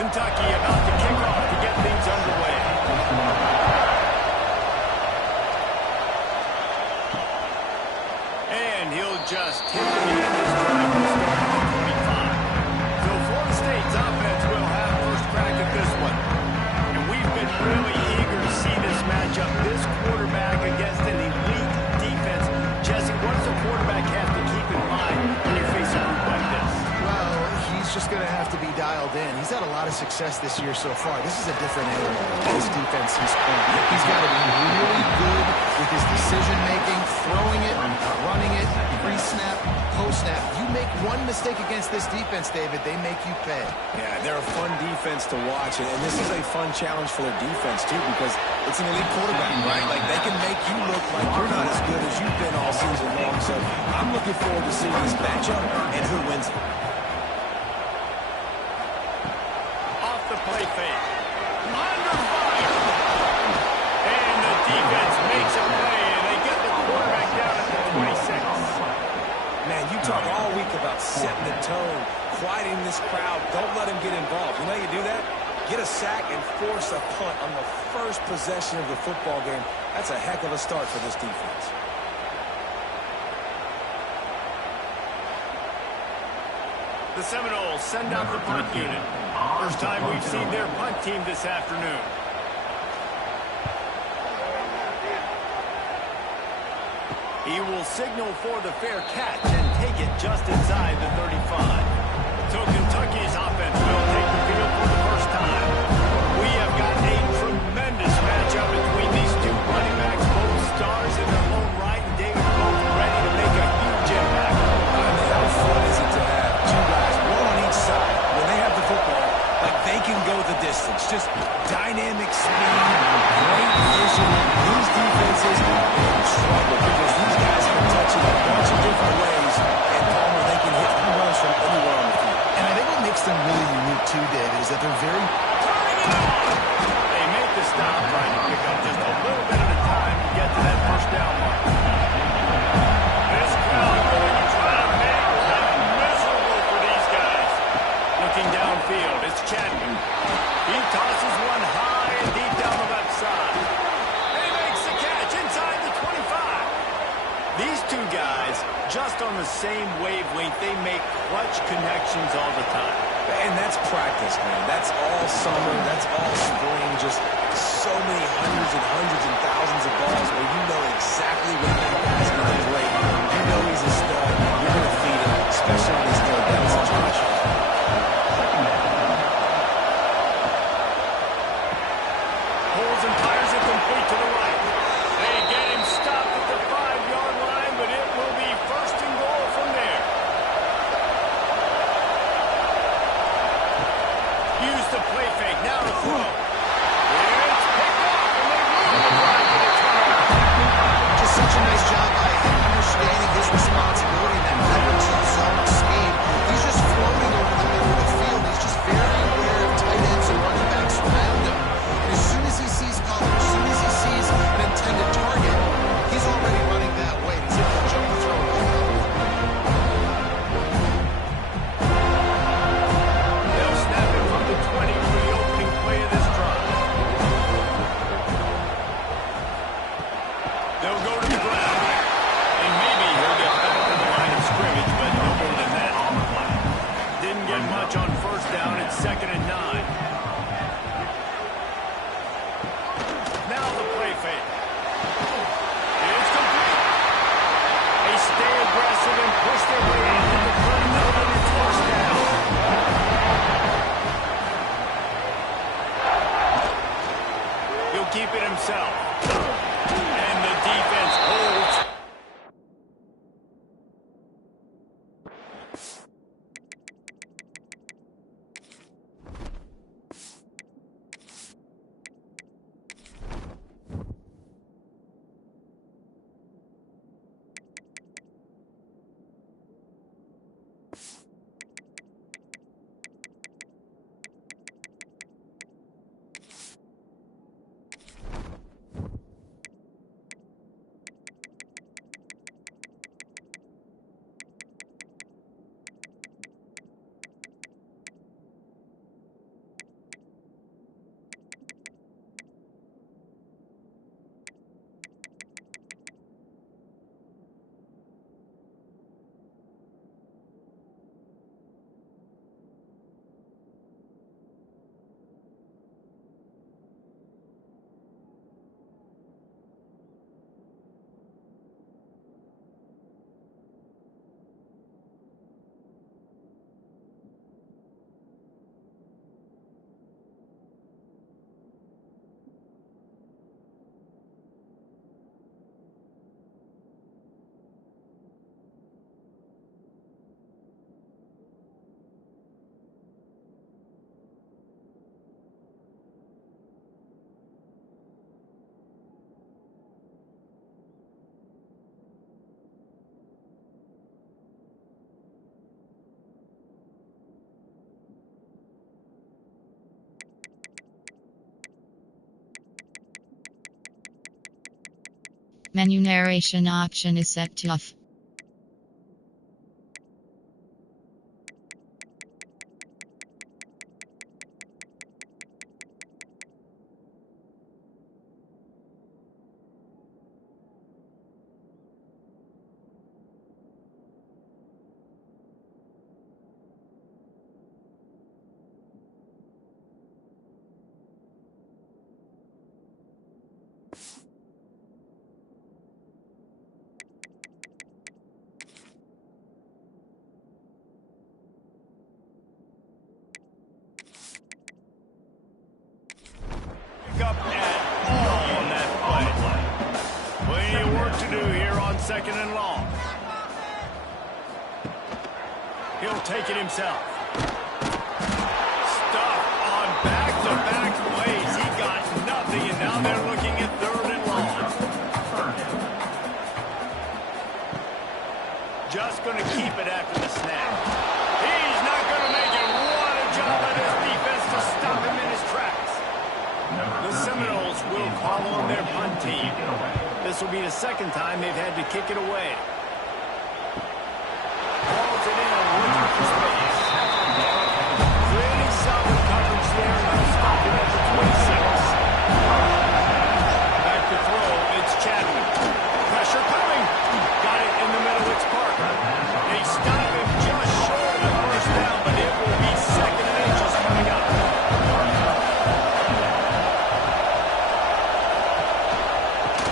Kentucky about to kick off to get things underway. And he'll just hit the end of this drive to start at the 25. So Florida State's offense will have first crack at this one. And we've been really eager to see this matchup. This quarterback against an elite defense. Jesse, what does a quarterback have to keep in mind when you face a group like this? Well, he's just going to have to be dialed in. He's had a lot of success this year so far. This is a different era of this defense he's playing. He's got to be really good with his decision-making, throwing it, running it, pre-snap, post-snap. You make one mistake against this defense, David, they make you pay. Yeah, they're a fun defense to watch, and this is a fun challenge for their defense, too, because it's an elite quarterback, right? Like, they can make you look like you're not as good as you've been all season long. So I'm looking forward to seeing this matchup and who wins it. Off the play fake. Under fire. And the defense makes a play, and they get the quarterback down at the 26. Man, you talk all week about setting the tone, quieting this crowd. Don't let them get involved. You know how you do that? Get a sack and force a punt on the first possession of the football game. That's a heck of a start for this defense. The Seminoles send out the punt unit. First time we've seen their punt team this afternoon. He will signal for the fair catch and take it just inside the 35. So Kentucky's offense will take the field for the first time. We have got a tremendous matchup between these two running backs, both stars in their own right, and David both ready to make a huge impact. How fun is it to have two guys, one on each side, when they have the football, like they can go the distance. Just dynamic speed, great vision. These defenses are in trouble because these guys can touch it a bunch of different ways, and Palmer, they can hit home runs from anywhere on the field. And I think what makes them really unique, too, David, is that they're very... They make the stop, trying to pick up just a little bit at a time to get to that first down mark. This crowd going to try to make life miserable for these guys. Looking downfield, it's Chadwick. He tosses one high and deep down the left side. And he makes the catch inside the 25. These two guys, just on the same wavelength, they make clutch connections all the time. And that's practice, man. That's all summer. That's all spring. Just so many hundreds and thousands of balls where you know exactly when that guy's going to break. You know he's a stud. You're going to feed him, especially in these third down situations. Pulls and fires it complete to the right. They get him stopped at the 5-yard line, but it will be first and goal from there. Use the play fake. Now to throw. It's picked off, and they move the drive to the turnover. Just such a nice job by him understanding his responsibility in that cover 2 zone scheme. He's just floating over the middle of the field. He's just very aware of tight ends and running backs around him. And as soon as he sees cover, as soon as he sees an intended target, he's already running that way. He's able to jump the throw and pick it up. They'll snap it from the 20 for the opening play of this drive. They'll go to the ground. And maybe he'll get back to the line of scrimmage, but no more than that on the play. Didn't get much on first down. It's 2nd and 9. Now the play fake. It's complete. They stay aggressive and push their way into the front of it. It's first down. He'll keep it himself. And the defense holds. Menu narration option is set to off. Up at all on that play. Plenty of work to do here on 2nd and long. He'll take it himself. Stuff on back-to-back plays. He got nothing, and now they're looking at 3rd and long. Just going to keep it after the snap. He's not going to make it. What a job by this defense to stop him in his tracks. The Seminoles will call on their punt team. This will be the 2nd time they've had to kick it away. Balls it in, looking for space. Really solid coverage there, and they'll stop him at the 26. Back to throw, it's Chadwick. Pressure coming. Got it in the middle, it's Parker. They stop him just short of the 1st down, but it will be 2nd and inches coming up.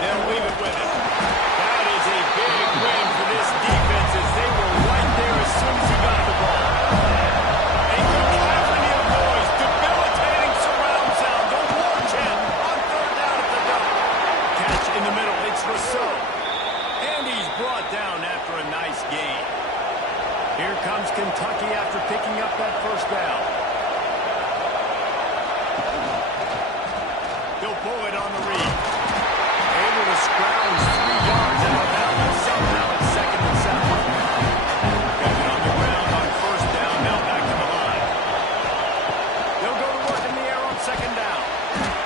They'll leave it with him. That is a big win for this defense as they were right there as soon as he got the ball. A cacophony of noise, debilitating surround sound. The war chant on 3rd down at the gun. Catch in the middle, it's Rousseau. And he's brought down after a nice gain. Here comes Kentucky after picking up that 1st down. They'll pull it on the read. Able to scrounge 3 yards out of bounds somehow at 2nd and 7. Got it on the ground on 1st down, now back to the line. They'll go to work in the air on 2nd down.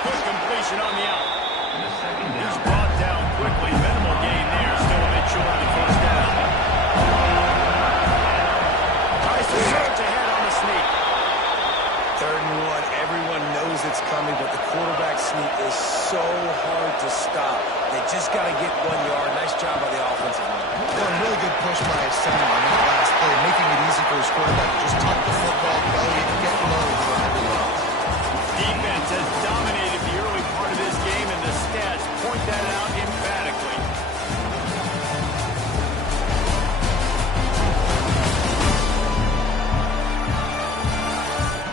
Quick completion on the out. He's brought down quickly. Minimal gain there, still a bit short of the 1st down. Tries to surge ahead on the sneak. 3rd and 1, everyone knows it's coming, but the quarterback sneak is so hard to stop. They just got to get 1 yard. Nice job by the offensive line. Well, a really good push by his center on that last play, making it easy for his quarterback to just tuck the football, belly, and get low to drive it low. Defense has dominated the early part of this game, and the stats point that out emphatically.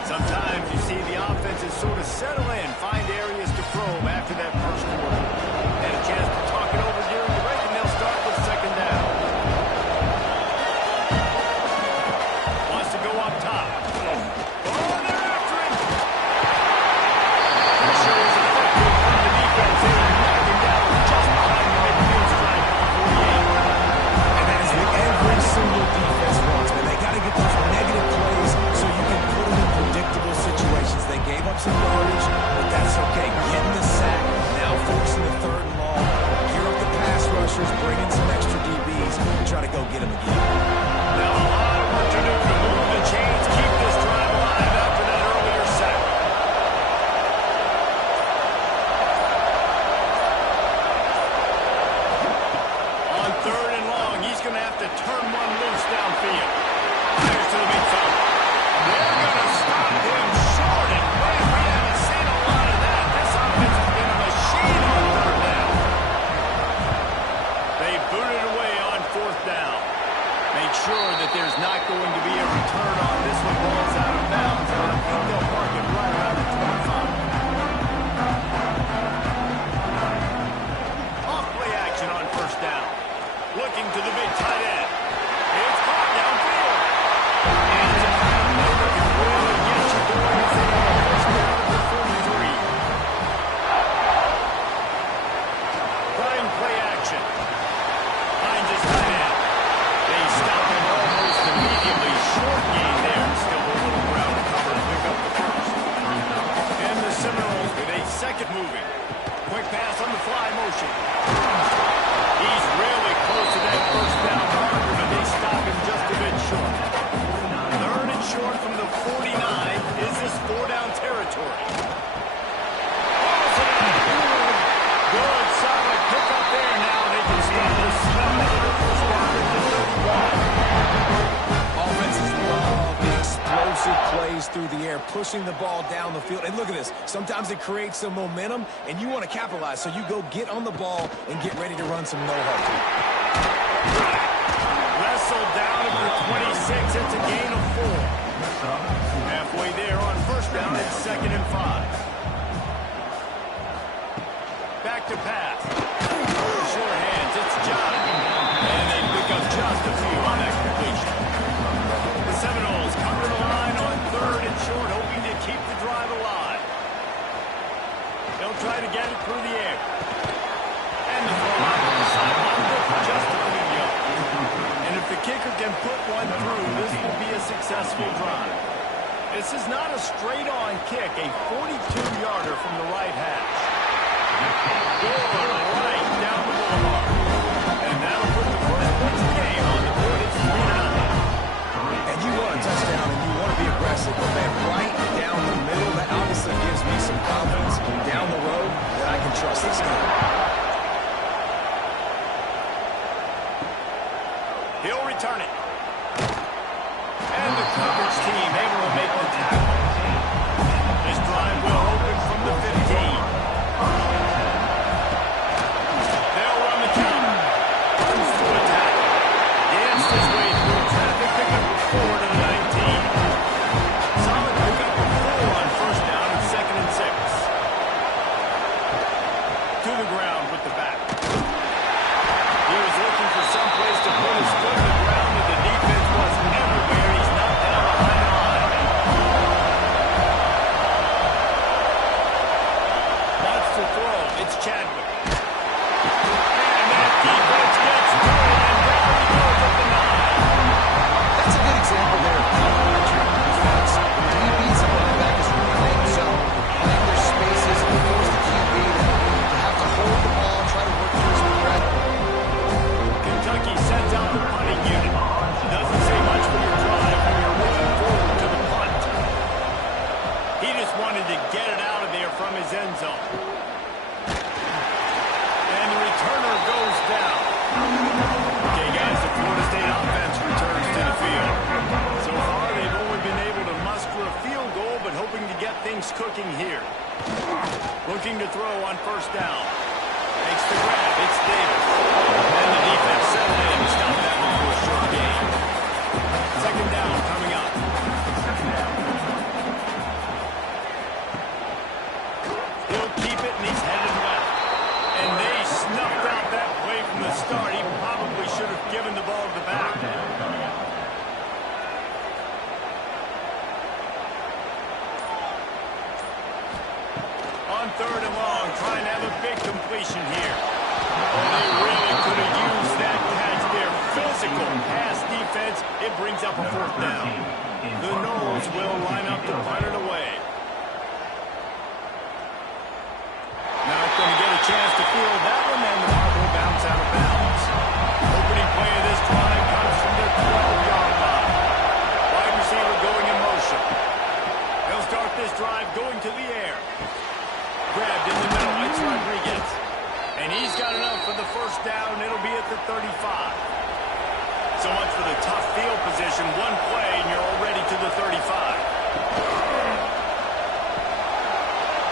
Sometimes you see the offenses sort of settle in, find areas to probe after that 1st quarter. Had a chance to talk it over during the break, and they'll start with 2nd down. Wants to go up top. Oh, they're after him. Pressure is effective from the defense. They knock him down just behind the midfield stripe at the 48. And that is what every single defense wants, man. They got to get those negative plays so you can put them in predictable situations. They gave up some yardage, but that's okay. Getting the sack, now forcing the 3rd and long. Gear up the pass rushers, bring in some extra DBs, and try to go get them again. Now a lot of work to do to move the chains, keep this drive alive after that earlier sack. On 3rd and long, he's going to have to turn one loose downfield. Fires to the big fella. They're going to stop him short, and man, we haven't seen a lot of that. This offense has been a machine on 3rd down. They boot it away on 4th down. Make sure that there's not going to be a return on this one. Ball's out of bounds, and I think they'll park it right around the 25. Off play action on 1st down. Looking to the big tight end. It's caught downfield. And it's a kind of play that can really get you going as they have a 1st down at the 43. Trying play action. Finds his tight end. They stop him almost immediately. Short gain there. Still a little ground to cover to pick up the 1st. And the Seminoles with a 2nd moving. Quick pass on the fly motion. start to smell it with a first down at the 31. Offenses love the explosive plays through the air, pushing the ball down the field. And look at this. Sometimes it creates some momentum, and you want to capitalize. So you go get on the ball and get ready to run some no-huddle. Wrestled down at the 26. It's a gain of 4. Halfway there on first down. It's 2nd and 5. Back to pass. Short hands. It's John. And they pick up just a few on that completion. The Seminoles cover the line on 3rd and short, hoping to keep the drive alive. They'll try to get it through the air. And the throw out on the sideline for just a few yards. And if the kicker can put one through, this will be a successful drive. This is not a straight-on kick, a 42-yarder from the right hash. Going right down the boulevard. And that'll put the first points of the game on the board. It's 3-0. And you want a touchdown, and you want to be aggressive, but man, right down the middle, that obviously gives me some confidence down the road that I can trust this game. He'll return it. And the coverage team able to make the tackle. This drive will open from the 15. They'll run the count. Runs through a tackle. Danced his way through traffic. Pick up a 4 to the 19. Solid pick up a 4 on first down and 2nd and 6. To the ground with the back. He was looking for some place to put his foot in the ground, but the defense was everywhere. He's knocked down behind the line. Wants to throw. It's Chadwick. And that defense gets through it, and down he goes at the 9. That's a good example there of complementary defense. When DBs and linebackers are playing zone, playing their spaces, and force the QB to have to hold the ball, try to work through his progression. Kentucky sends out the punting unit. Doesn't say much for your drive when you're looking forward to the punt. He just wanted to get it out of there from his end zone. And the returner goes down. Okay, guys, the Florida State offense returns to the field. So far, they've only been able to muster a field goal, but hoping to get things cooking here. Looking to throw on first down. Makes the grab. It's Davis. And the defense settled in to stop that one for a short gain. 2nd down coming up. He'll keep it, and he's headed left. And they snuffed out that play from the start. He probably should have given the ball to the back. On 3rd and long, trying to have a big completion here. And they really could have used that catch there. Physical pass defense. It brings up a 4th down. The Noles will line up to punt it away. Now it's going to get a chance to field that one, and the ball will bounce out of bounds. Opening play of this drive comes from the 12-yard line. Wide receiver going in motion. He'll start this drive going to the air. Grabbed in the middle. It's Rodriguez. And he's got enough for the first down. It'll be at the 35. So much for the tough field position. One play, and you're already to the 35.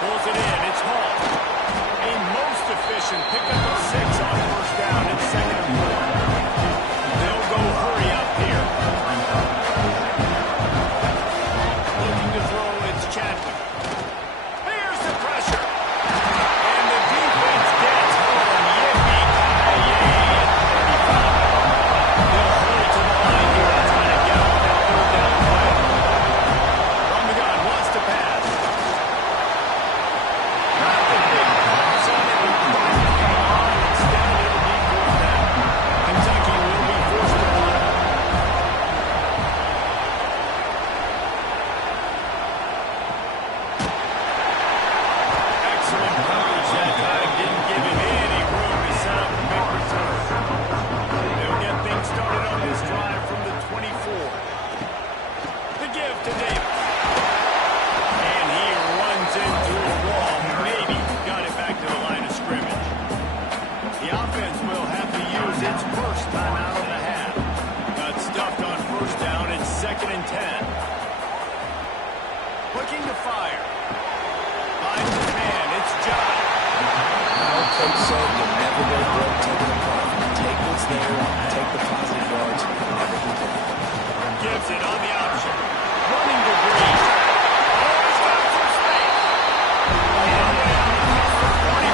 Pulls it in. It's Hall. A most efficient pickup of 6 on first down. It's 2nd and 4. They'll go hurry up here. Looking to throw. It's Chadwick. Here's the pressure. And the defense gets home. Yippee-ki-yay at 35. They'll hurry to the line here and try to get off that 3rd down play. From the gun, wants to pass. Not the there, take the positive yards. Gives it on the option. Running to Green. Oh, he's got some space. All the way out across the 45-yard line.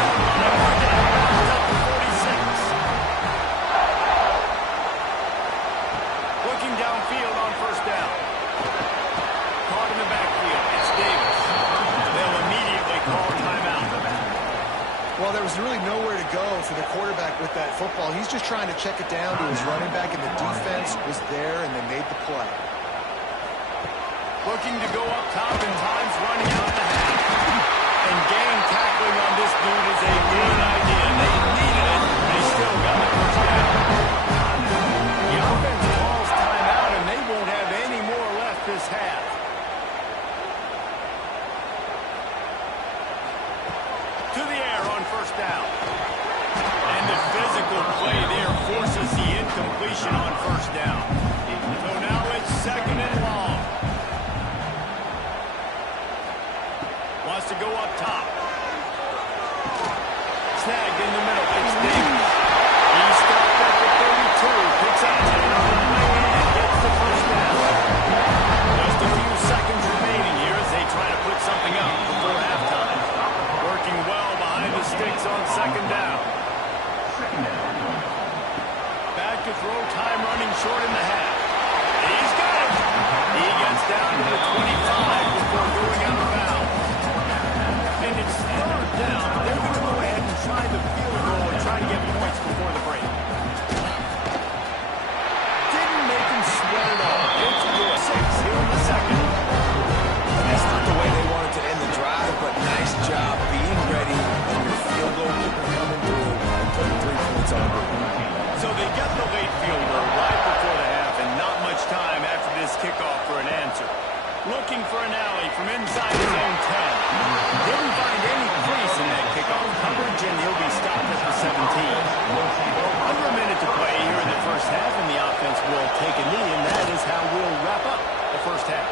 Working out bounds up to 46. Looking downfield on first down. Caught in the backfield. It's Davis. They'll immediately call timeout. Well, there was really nowhere to go for the quarterback with that football. He's just trying to check it down to his running back, and the defense was there, and they made the play. Looking to go up top and times running out in the half. And gang tackling on this dude is a good idea. They needed it. They still got the first down. The offense calls timeout, and they won't have any more left this half. To the air on first down. And the physical play there forces the incompletion on first down. So now it's second and long. Wants to go up top. Snagged in the middle. It's Davis. He stopped at the 32. Picks up 10 on the way and gets the first down. Just a few seconds remaining here as they try to put something up before halftime. Working well behind the sticks on second down. Back to throw, time running short in the half. He's got it. He gets down to the 25 before going out of bounds. And it's third down. They're going to go ahead and try the field goal and try to get points before the break. Didn't make him sweat at all. It's good. 6 here in the second. That's not the way they wanted to end the drive, but nice job being ready when your field goal keeper coming through and putting 3 points on the board. So they get the late field goal right before the half, and not much time after this kickoff for an answer. Looking for an alley from inside his own 10. Didn't find any crease in that kickoff coverage, and he'll be stopped at the 17. Under a minute to play here in the first half, and the offense will take a knee, and that is how we'll wrap up the first half.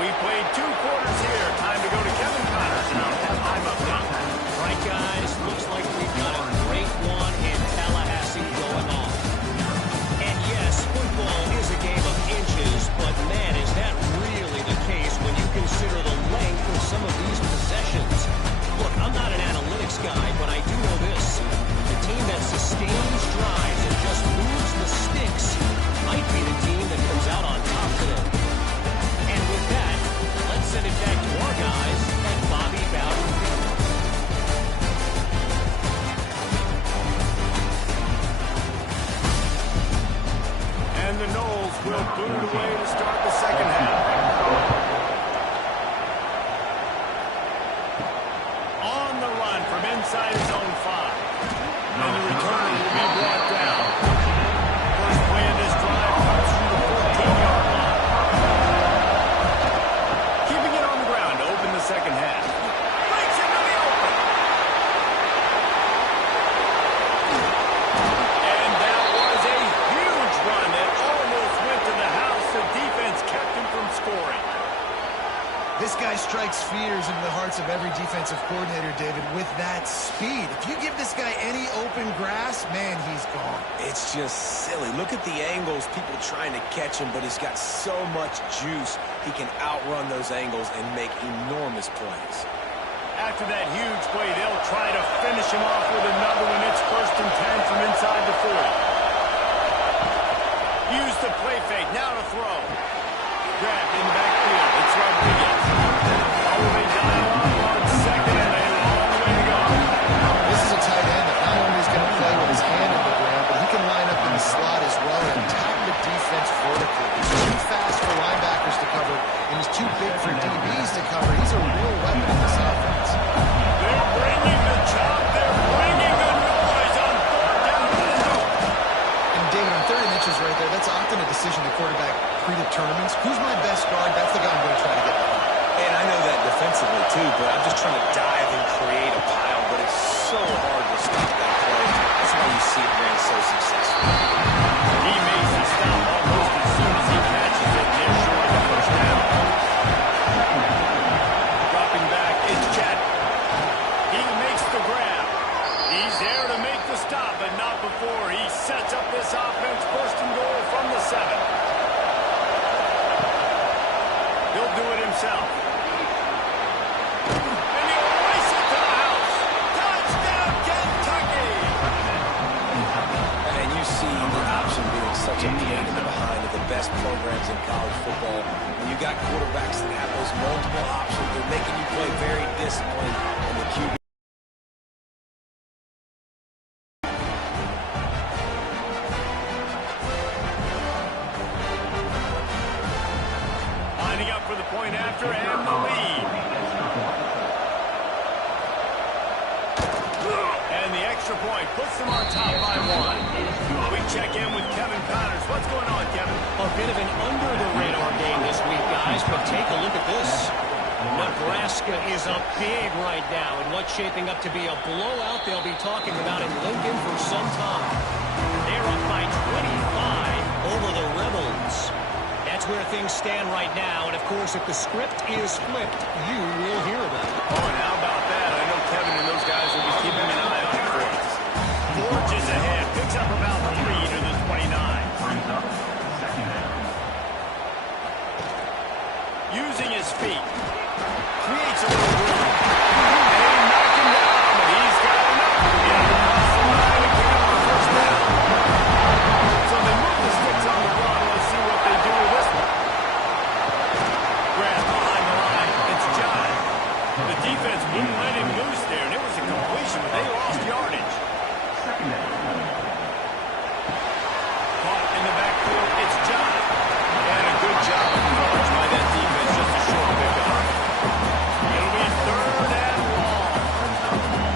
We played 2 quarters here. Time to go to Kevin Connors now. Halftime update. Right, guys, looks like we've got a great one in Tallahassee going on. And yes, football is a game of inches, but man, is that really the case when you consider the length of some of these possessions. Look, I'm not an analytics guy, but I do know this. The team that sustains drives and just moves the sticks might be the team that comes out on top today. And with that, let's send it back to our guys at Bobby Bowden Field. And the Noles will boot it away to start the second half. On the run from inside his own 5. And the returner will be brought down. First play of this drive comes from the 14-yard line. Keeping it on the ground to open the second half. Breaks into the open. And that was a huge run that almost went to the house. The defense kept him from scoring. This guy strikes fears into the hearts of every defensive coordinator, David, with that speed. If you give this guy any open grass, man, he's gone. It's just silly. Look at the angles, people trying to catch him, but he's got so much juice. He can outrun those angles and make enormous plays. After that huge play, they'll try to finish him off with another one. It's 1st and 10 from inside the 40. Use the play fake. Now to throw. Grabbed in the backfield. It's Rodriguez. Oh, they dial up on second and a long way to go. This is a tight end that not only is going to play with his hand in the ground, but he can line up in the slot as well and attack the defense vertically. He's too fast for linebackers to cover, and he's too big for DBs to cover. He's a real weapon in this offense. They're bringing the chop. They're bringing the noise on 4th down. And David, on 30 inches right there, that's often a decision the quarterback predetermines. Who's my best guard? That's the guy I'm going to try to get. And I know that defensively too, but I'm just trying to dive and create a pile, but it's so hard to stop that play. That's why you see it ran so successful. He makes the stop almost as soon as he catches it. They're short of the first down. Dropping back, it's Chet. He makes the grab. He's there to make the stop, but not before he sets up this offense, first and goal from the 7. He'll do it himself. And he'll race it to the house. Touchdown, Kentucky! And you see the option being such a pain in the behind of the best programs in college football. When you got quarterbacks that have those multiple options, they're making you play very disciplined, and the QB. Lining up for the point after and the lead. And the extra point puts them on top by 1. We check in with Kevin Connors. What's going on, Kevin? A bit of an under-the-radar game this week, guys, but take a look at this. Nebraska is up big right now in what's shaping up to be a blowout they'll be talking about in Lincoln for some time. They're up by 25 over the Rebels. That's where things stand right now, and of course, if the script is flipped, you will hear about it. Oh, and how about that? I know Kevin and those guys will be keeping an eye on it for us. Forges ahead, picks up about 3 to the 29. Using his feet. Creates a little room.